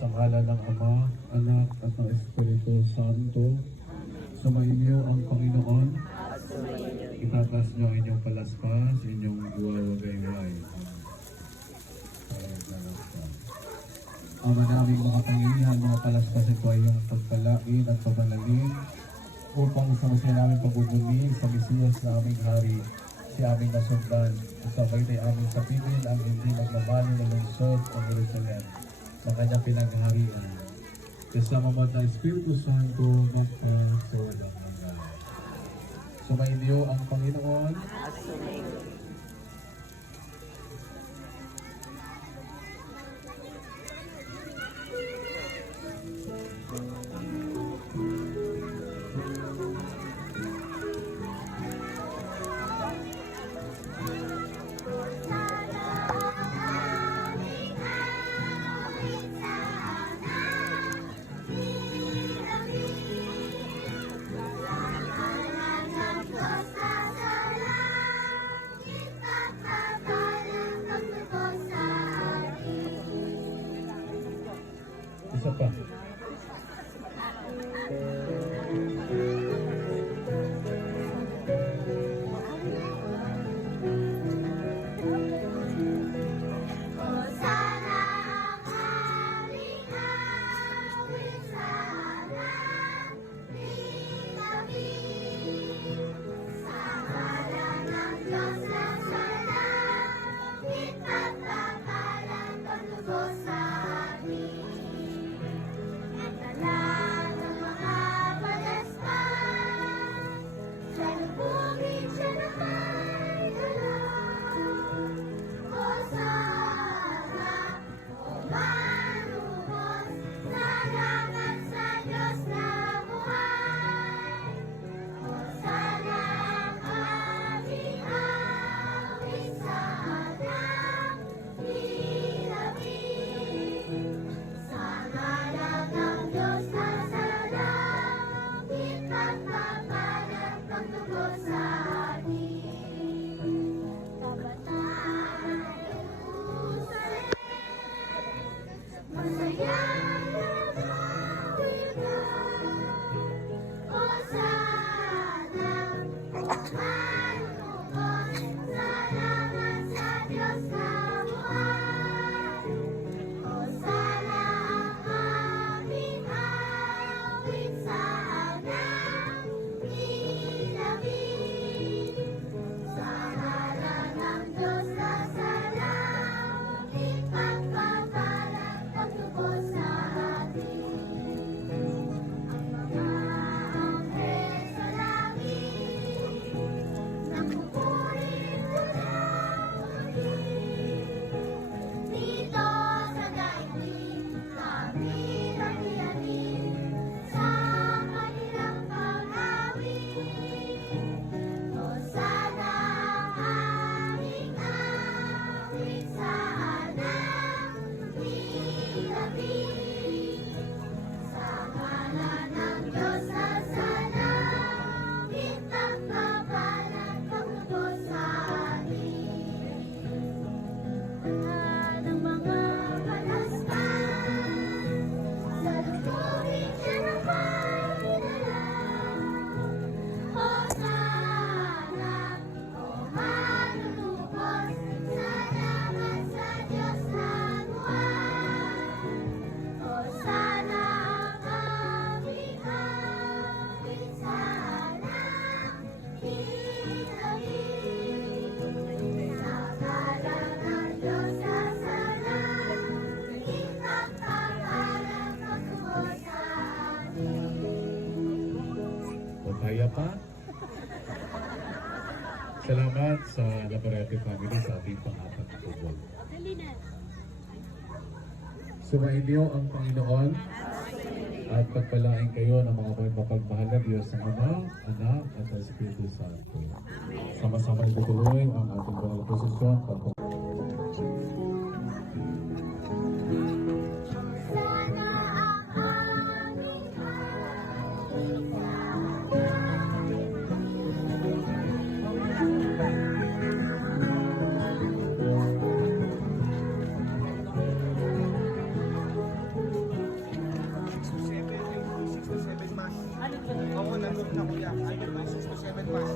Sa ngalan ng Ama, Anak, at ng Espiritu Santo, sumainyo ang Panginoon. Itatas niyo ang inyong palaspas, inyong buwawagayway. Ama naming mga Panginoon, mga palaspas ito ay iyong pagpalain at pabanalin upang sa masaya namin pagbubuni sa Mesiyas na aming Hari, si aming nasundan, sabay na aming sapilin ang hindi magmamali na lungsod o Jerusalem sa kanyang pinagharian. Kasama mo ng Espiritu Santo, magpa sa walang hanggan. Sumainyo ang Panginoon. Isa pa. Kaya pa? Salamat sa Labarete family sa ating pang-apat na tubol. Sumainyo ang Panginoon at pagpalain kayo ng mga mapagmahal na Diyos ng Ama, Anak at Espiritu Santo. Sama-sama itutuloy ang ating banal na prosesyon pagpapalala. na kuya. 100 pesos to 7 pass.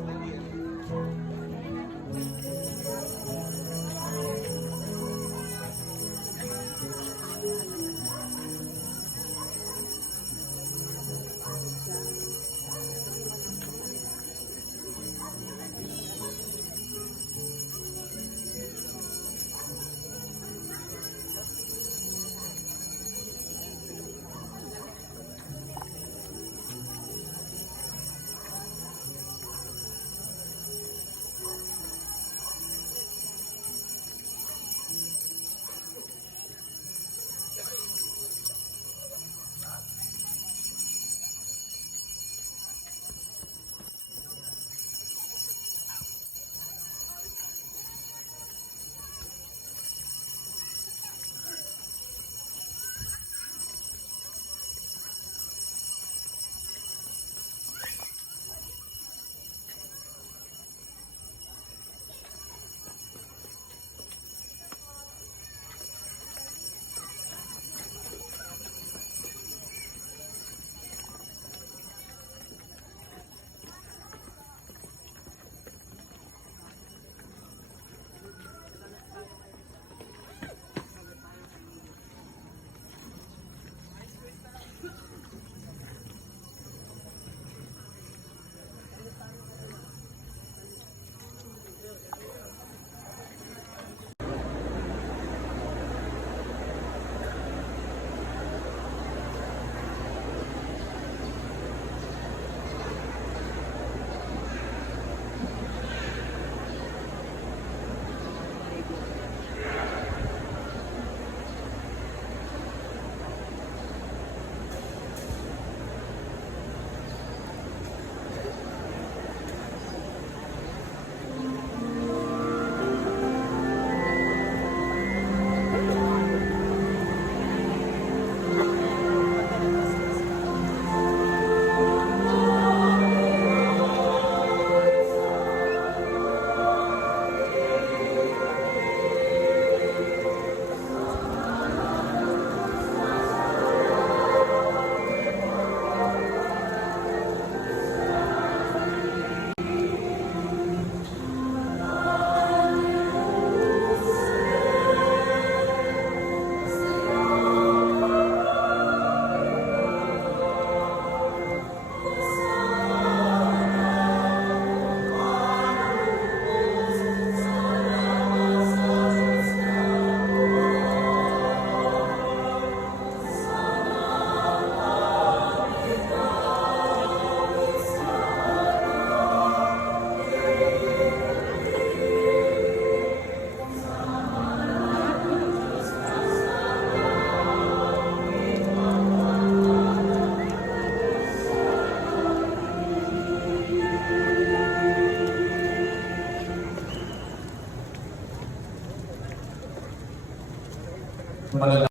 Malala